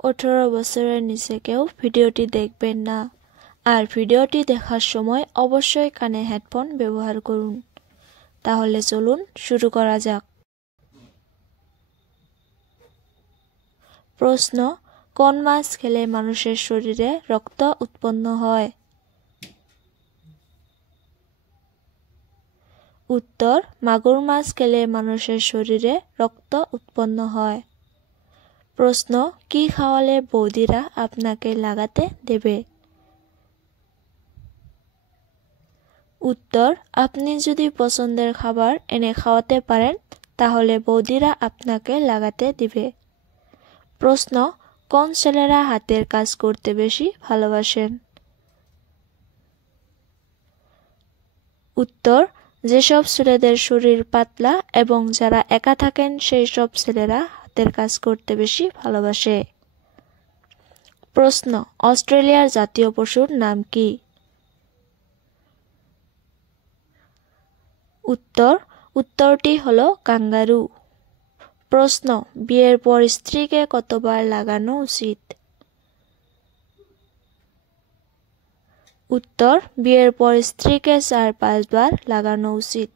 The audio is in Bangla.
18 বছরের নিচে কেউ ভিডিওটি দেখবেন না। আর ভিডিওটি দেখার সময় অবশ্যই কানে হেডফোন ব্যবহার করুন। তাহলে চলুন শুরু করা যাক। প্রশ্ন: কোন মাছ খেলে মানুষের শরীরে রক্ত উৎপন্ন হয়? উত্তর: মাগুর মাছ খেলে মানুষের শরীরে রক্ত উৎপন্ন হয়। প্রশ্ন: কি খাওয়ালে বৌদিরা আপনাকে লাগাতে দেবে? উত্তর: আপনি যদি পছন্দের খাবার এনে খাওয়াতে পারেন তাহলে বৌদিরা আপনাকে লাগাতে দিবে। প্রশ্ন: কোন ছেলেরা হাতের কাজ করতে বেশি ভালোবাসেন? উত্তর: যেসব ছেলেদের শরীর পাতলা এবং যারা একা থাকেন সেই সব ছেলেরা হাতের কাজ করতে বেশি ভালোবাসে। প্রশ্ন: অস্ট্রেলিয়ার জাতীয় পশুর নাম কি? উত্তরটি হলো কাঙ্গারু। প্রশ্ন: বিয়ের পর স্ত্রীকে কতবার লাগানো উচিত? উত্তর: বিয়ের পর স্ত্রীকে 4-5 বার লাগানো উচিত।